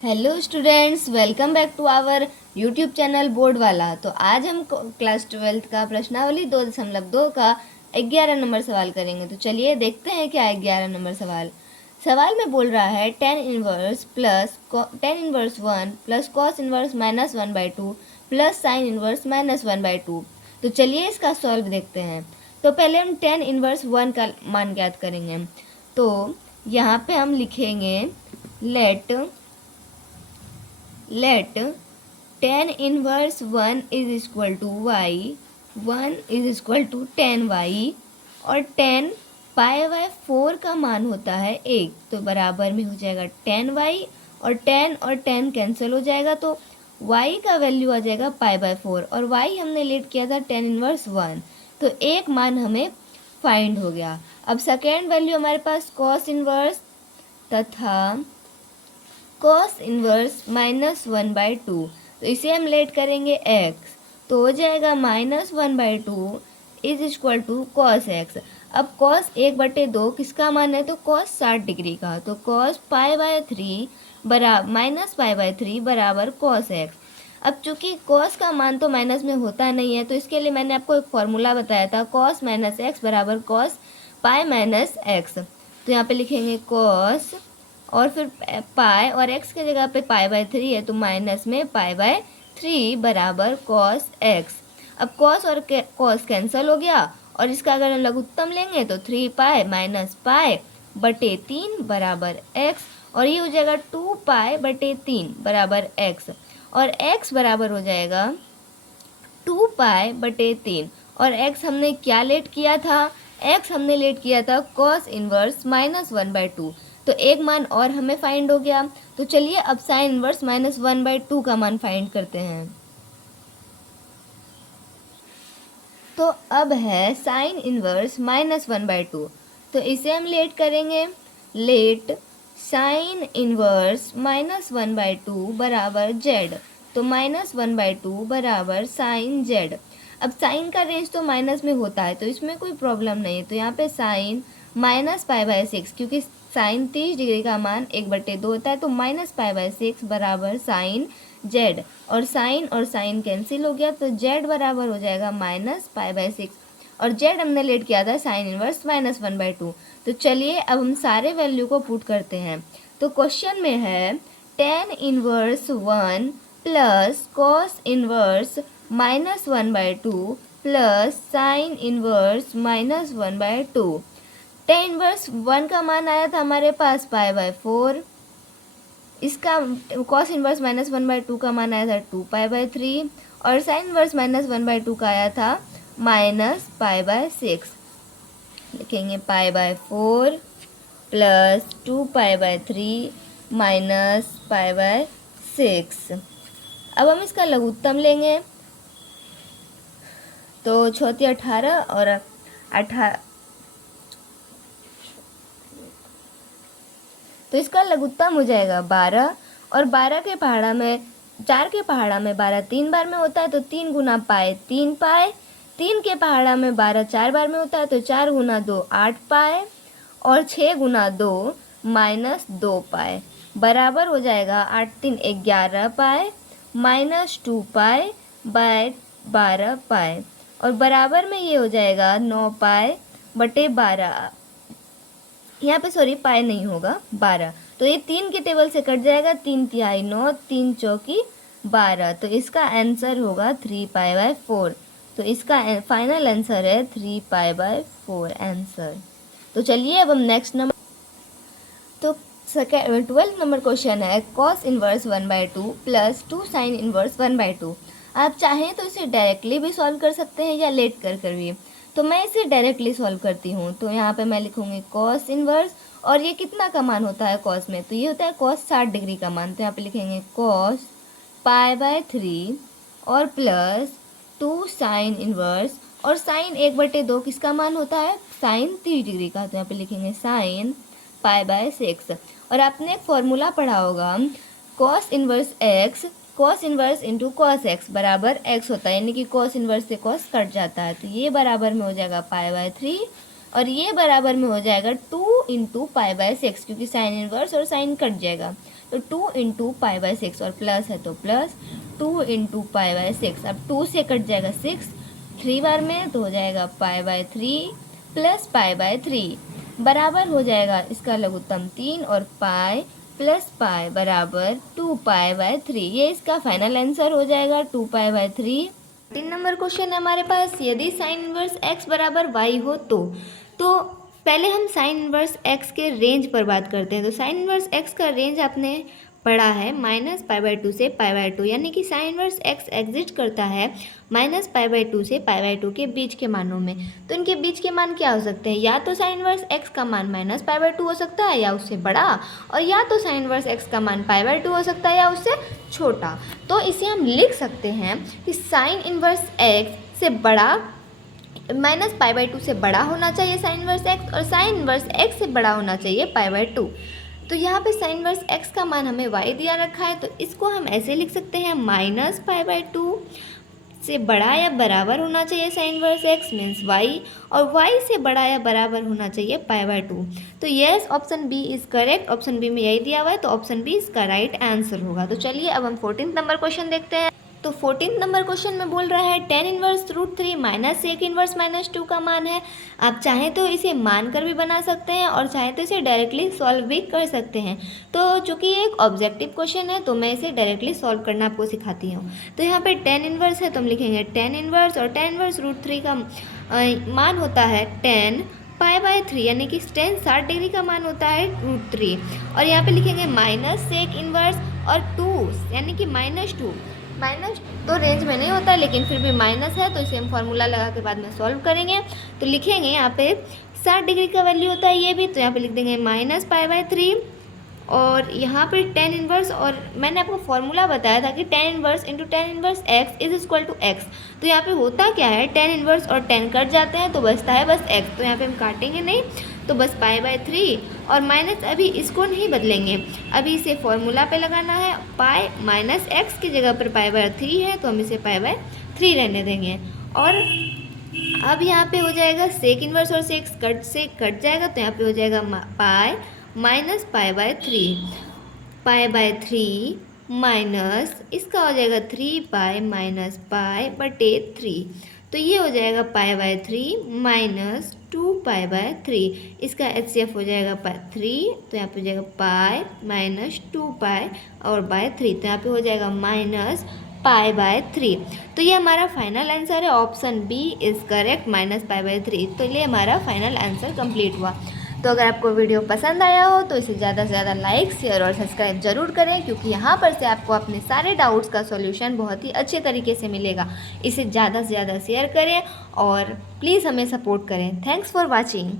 Hello students, welcome back to our YouTube channel board वाला। तो आज हम क्लास 12 का प्रश्नावली 2.2 का 11 नंबर सवाल करेंगे। तो चलिए देखते हैं क्या है 11 नंबर सवाल में बोल रहा है tan inverse 1 plus cos inverse -1/2 plus sin inverse -1/2। तो चलिए इसका सॉल्व देखते हैं। तो पहले हम tan इनवर्स 1 का मान ज्ञात करेंगे। तो यहाँ पे हम लिखेंगे let tan inverse 1 is equal to y, 1 is equal to tan y, और tan π/4 का मान होता है 1। तो बराबर में हो जाएगा tan y, और tan कैंसिल हो जाएगा, तो y का वैल्यू आ जाएगा π/4, और y हमने लेट किया था tan इनवर्स 1। तो एक मान हमें फाइंड हो गया। अब सेकेंड वैल्यू हमारे पास cos इनवर्स तथा cos इनवर्स -1/2। तो इसे हम लेट करेंगे x, तो हो जाएगा -1/2 is equal to cos x। अब cos 1/2 किसका मान है? तो cos 60 डिग्री का। तो cos π/3 -π/3 बराबर cos x। अब चूंकि cos का मान तो माइनस में होता नहीं है, तो इसके लिए मैंने आपको एक फॉर्मूला बताया था, cos -x बराबर cos π-x। तो यहाँ पे लिखेंगे cos और फिर पाई, और x की जगह पे π/3 है, तो माइनस में π/3 बराबर cos x। अब cos और cos कैंसिल हो गया, और इसका अगर हम लघुत्तम लेंगे तो 3π - π/3 बराबर x, और ये हो जाएगा 2π/3 बराबर x, और x बराबर हो जाएगा 2π/3। और x हमने क्या लेट किया था? x हमने लेट किया था cos इनवर्स -1/2। तो एक मान और हमें फाइंड हो गया। तो चलिए अब साइन इनवर्स -1/2 का मान फाइंड करते हैं। तो अब है साइन इनवर्स -1/2। तो इसे हम लेट करेंगे, लेट साइन इनवर्स -1/2 बराबर z। तो -1/2 बराबर साइन z। अब साइन का रेंज तो माइनस में होता है, तो इसमें कोई प्रॉब्लम नहीं है। तो यहाँ पे साइन -π/6, क्योंकि साइन 30 डिग्री का मान 1/2 होता है, तो -π/6 बराबर साइन z, और साइन कैंसिल हो गया, तो z बराबर हो जाएगा -π/6, और z हमने लेट किया था साइन इनवर्स -1/2। तो चलिए अब हम सारे वैल्यू को पुट करते हैं। तो क्वेश्चन में है tan inverse 1 plus cos inverse -1/2 plus sine inverse -1/2। tan inverse 1 का मान आया था हमारे पास π/4, इसका cos इनवर्स -1/2 का मान आया था 2π/3, और साइन इनवर्स -1/2 का आया था -π/6। लिखेंगे π/4 प्लस 2π/3 -π/6। अब हम इसका लघुत्तम लेंगे, तो 6 18 और 18, तो इसका लघुत्तम हो जाएगा 12, और 12 के पहाड़ा में 4 के पहाड़ा में 12 3 बार में होता है, तो 3 गुना पाए 3 पाए, 3 के पहाड़ा में 12 4 बार में होता है, तो 4 गुना 2 8 पाए, और 6 गुना 2 -2 पाए बराबर हो जाएगा 8 3 11 पाए -2 पाए बाय 12 पाए, और बराबर में ये हो जाएगा 9 पाए बटे 12। यहाँ पे सॉरी पाए नहीं होगा 12, तो ये 3 के टेबल से कट जाएगा, 3 तिहाई 9, 3 चौकी 12। तो इसका आंसर होगा 3π/4। तो इसका फाइनल आंसर है 3π/4 आंसर। तो चलिए अब हम नेक्स्ट नंबर, तो 12 नंबर क्वेश्चन है cos inverse 1/2 plus 2 sine inverse 1/2। आप चाहें तो इसे डायरेक्टली भी सॉल्व कर सकते हैं या लेट कर भी। तो मैं इसे डायरेक्टली सॉल्व करती हूँ। तो यहाँ पे मैं लिखूँगी cos इनवर्स, और ये कितना का मान होता है cos में? तो ये होता है cos 60 डिग्री का मान। तो यहाँ पे लिखेंगे cos π/3 और प्लस 2 साइन इनवर्स, और साइन 1/2 किसका मान होता है? साइन 30 डिग्री का। तो यहाँ पे लिखेंगे साइन π/6। और आपने एक फॉर्मूला पढ़ा होगा, cos inverse x, cos inverse into cos x बराबर x होता है, यानी कि cos इनवर्स से cos कट जाता है, तो ये बराबर में हो जाएगा π/3, और ये बराबर में हो जाएगा 2 × π/6, क्योंकि साइन इनवर्स और साइन कट जाएगा। तो 2 इंटू पाई बाय 6 और प्लस है तो प्लस 2 इंटू पाई बाय 6। अब 2 से कट जाएगा 6 3 बार में तो हो जाएगा pi by 3 plus pi by 3 बराबर हो जाएगा इसका लघुत्तम 3 और पाई प्लस पाई बराबर 2 पाई बाय 3। ये इसका फाइनल आंसर हो जाएगा 2 पाई बाय 3। 3 नंबर क्वेश्चन है हमारे पास, यदि साइन इनवर्स x बराबर y हो तो पहले हम साइन इनवर्स x के रेंज पर बात करते हैं। तो साइन इनवर्स x का रेंज आपने पढ़ा है -π/2 से π/2, यानी कि साइन इनवर्स x एग्जिस्ट करता है -π/2 से π/2 के बीच के मानों में। तो इनके बीच के मान क्या हो सकते हैं, या तो साइन इनवर्स x का मान -π/2 हो सकता है या उससे बड़ा, और या तो साइन इनवर्स x का मान π/2 हो सकता है या उससे छोटा। तो इसे हम लिख सकते हैं कि साइन इनवर्स x से बड़ा -π/2 से बड़ा होना चाहिए साइन इनवर्स x, और साइन इनवर्स x से बड़ा होना चाहिए π/2। तो यहाँ पे साइन इनवर्स x का मान हमें y दिया रखा है, तो इसको हम ऐसे लिख सकते हैं -π/2 से बड़ा या बराबर होना चाहिए sine inverse x means y, और y से बड़ा या बराबर होना चाहिए π/2। तो yes, option B is correct. Option B में यही दिया हुआ है, तो ऑप्शन बी इसका राइट आंसर होगा। तो चलिए अब हम 14 नंबर क्वेश्चन देखते हैं। तो 14 नंबर क्वेश्चन में बोल रहा है tan inverse √3 minus sec inverse -2 का मान है। आप चाहें तो इसे मानकर भी बना सकते हैं और चाहें तो इसे डायरेक्टली सॉल्व भी कर सकते हैं। तो चूँकि ये एक ऑब्जेक्टिव क्वेश्चन है तो मैं इसे डायरेक्टली सॉल्व करना आपको सिखाती हूँ। तो यहाँ पे tan इनवर्स है तो हम लिखेंगे tan इनवर्स, और tan इनवर्स √3 का मान होता है tan π/3, यानी कि tan 60 डिग्री का मान होता है √3, और यहाँ पे लिखेंगे माइनस सेक इनवर्स और 2 यानी कि -2। माइनस तो रेंज में नहीं होता लेकिन फिर भी माइनस है, तो इसे हम फार्मूला लगा के बाद में सॉल्व करेंगे। तो लिखेंगे यहाँ पे 60 डिग्री का वैल्यू होता है ये भी, तो यहाँ पे लिख देंगे -π/3, और यहाँ पे tan इनवर्स, और मैंने आपको फार्मूला बताया था कि tan inverse into tan inverse x is equal to x। तो यहाँ पे होता क्या है, tan इनवर्स और tan कट जाते हैं तो बचता है बस x, तो यहाँ पे हम काटेंगे नहीं, तो बस π/3 और माइनस अभी इसको नहीं बदलेंगे, अभी इसे फॉर्मूला पे लगाना है। पाई माइनस एक्स की जगह पर π/3 है तो हम इसे π/3 रहने देंगे। और अब यहाँ पे हो जाएगा सेक इनवर्स और सेक कट जाएगा, तो यहाँ पे हो जाएगा पाई माइनस π/3 माइनस इसका हो जाएगा 3 माइनस π/3, तो ये हो जाएगा π/3 माइनस 2π/3। इसका HCF हो जाएगा 3, तो यहाँ पे हो जाएगा पाई माइनस 2π और /3, तो यहाँ पे हो जाएगा -π/3। तो ये हमारा फाइनल आंसर है, ऑप्शन बी इज़ करेक्ट -π/3। तो ये हमारा फाइनल आंसर कंप्लीट हुआ। तो अगर आपको वीडियो पसंद आया हो तो इसे ज़्यादा से ज़्यादा लाइक, शेयर और सब्सक्राइब जरूर करें, क्योंकि यहाँ पर से आपको अपने सारे डाउट्स का सॉल्यूशन बहुत ही अच्छे तरीके से मिलेगा। इसे ज़्यादा से ज़्यादा शेयर करें और प्लीज़ हमें सपोर्ट करें। Thanks for watching.